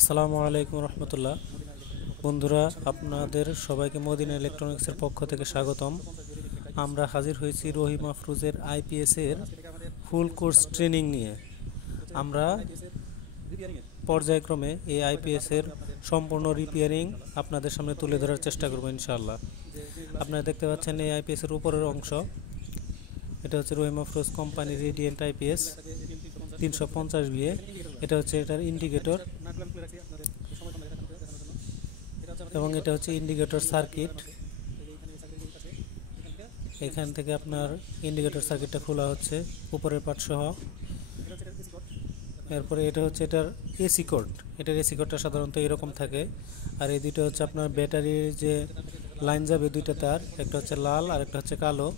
আসসালামু আলাইকুম রহমতুল্লাহ। বন্ধুরা, আপনাদের সবাইকে মদিনা ইলেকট্রনিক্সের পক্ষ থেকে স্বাগতম। আমরা হাজির হয়েছি রহিম আফরোজের আইপিএসের ফুল কোর্স ট্রেনিং নিয়ে। আমরা পর্যায়ক্রমে এই আইপিএসের সম্পূর্ণ রিপেয়ারিং আপনাদের সামনে তুলে ধরার চেষ্টা করব ইনশাআল্লাহ। আপনারা দেখতে পাচ্ছেন এই আইপিএসের উপরের অংশ, এটা হচ্ছে Rahim Afroz company radiant IPS 350 VA. এটা হচ্ছে এটার ইন্ডিকেটর এবং এটা হচ্ছে ইন্ডিকেটর সার্কিট। এখান থেকে আপনার ইন্ডিকেটর সার্কিটটা খোলা হচ্ছে উপরের পার্ট সহ। এরপরে এটা হচ্ছে এটার এসি কোড। এটার এসি কোডটা সাধারণত এরকম থাকে। আর এই দুটো হচ্ছে আপনার ব্যাটারির যে লাইন যাবে, দুইটা তার, একটা হচ্ছে লাল আর একটা হচ্ছে কালো।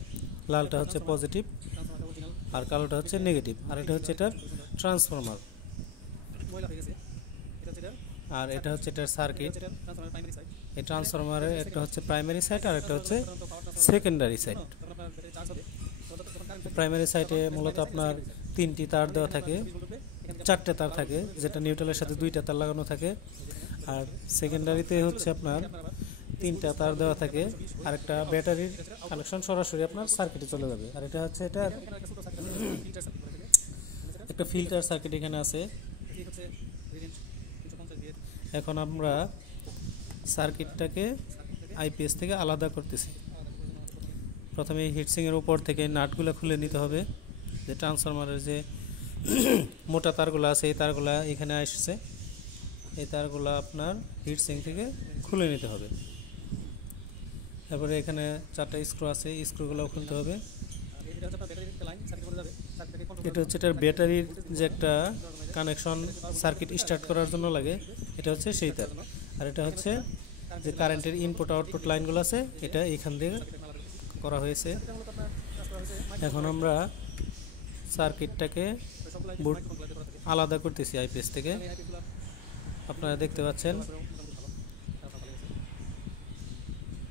লালটা হচ্ছে পজিটিভ আর কালোটা হচ্ছে নেগেটিভ। আর এটা হচ্ছে এটার ট্রান্সফরমার। আর এটা হচ্ছে এটার সার্কিট। এই ট্রান্সফরমারের একটা হচ্ছে প্রাইমারি সাইড আর একটা হচ্ছে সেকেন্ডারি সাইড। প্রাইমারি সাইডে মূলত আপনার 3টি তার দেওয়া থাকে, 4টে তার থাকে, যেটা নিউট্রালের সাথে 2টা তার লাগানো থাকে। আর সেকেন্ডারিতে হচ্ছে আপনার 3টা তার দেওয়া থাকে আর একটা ব্যাটারির কানেকশন সরাসরি আপনার সার্কিটে চলে যাবে। আর এটা হচ্ছে এটার একটা ফিল্টার সার্কিট এখানে আছে। এখন আমরা সার্কিটটাকে আইপিএস থেকে আলাদা করতেছি। প্রথমে হিটসিংয়ের উপর থেকে নাটগুলো খুলে নিতে হবে। যে ট্রান্সফরমারের যে মোটা তারগুলো আছে, এই তারগুলো এখানে আসছে, এই তারগুলো আপনার হিটসিং থেকে খুলে নিতে হবে। তারপরে এখানে 4টা স্ক্রু আছে, স্ক্রুগুলো খুলতে হবে। এটা হচ্ছে এটার ব্যাটারির যে একটা কানেকশন সার্কিট স্টার্ট করার জন্য লাগে, এটা হচ্ছে সেই তার। আর এটা হচ্ছে যে কারেন্টের ইনপুট আউটপুট লাইনগুলো আছে, এটা এখান দিয়ে করা হয়েছে। এখন আমরা সার্কিটটাকে আলাদা করতেছি আইপিএস থেকে। আপনারা দেখতে পাচ্ছেন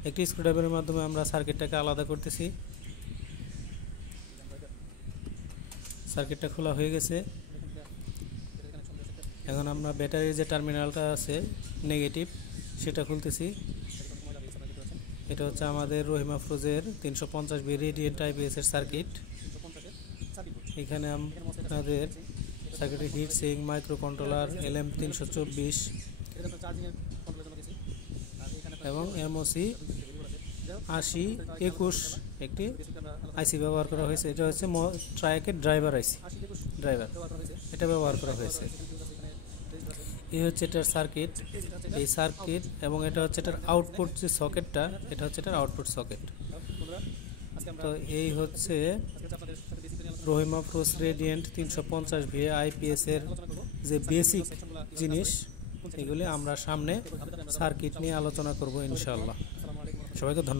একটি স্ক্রুড্রাইভারের মাধ্যমে আমরা সার্কিটটাকে আলাদা করতেছি। সার্কিটটা খোলা হয়ে গেছে। এখন আমরা ব্যাটারির যে টার্মিনালটা আছে নেগেটিভ, সেটা খুলতেছি। এটা হচ্ছে আমাদের রহিম আফরোজের 350 বি রেডিয়েন্ট আইপিএস এর সার্কিট। এখানে আপনাদের সার্কিটের hit Singh, micro controller, LM324 এবং MOC 8021 একটি আইসি ব্যবহার করা হয়েছে। এটা হচ্ছে ট্রায়াকের ড্রাইভার আইসি, এটা ব্যবহার করা হয়েছে। এই হচ্ছে এটার সার্কিট, এই সার্কিট, এবং এটা হচ্ছে এটার আউটপুট যে সকেটটা, এটা হচ্ছে এটার আউটপুট সকেট। তো এই হচ্ছে Rahim Afroz radiant 350 VA IPS এর যে বেসিক জিনিস, এগুলি আমরা সামনে সার্কিট নিয়ে আলোচনা করব ইনশাআল্লাহ। সবাইকে ধন্যবাদ।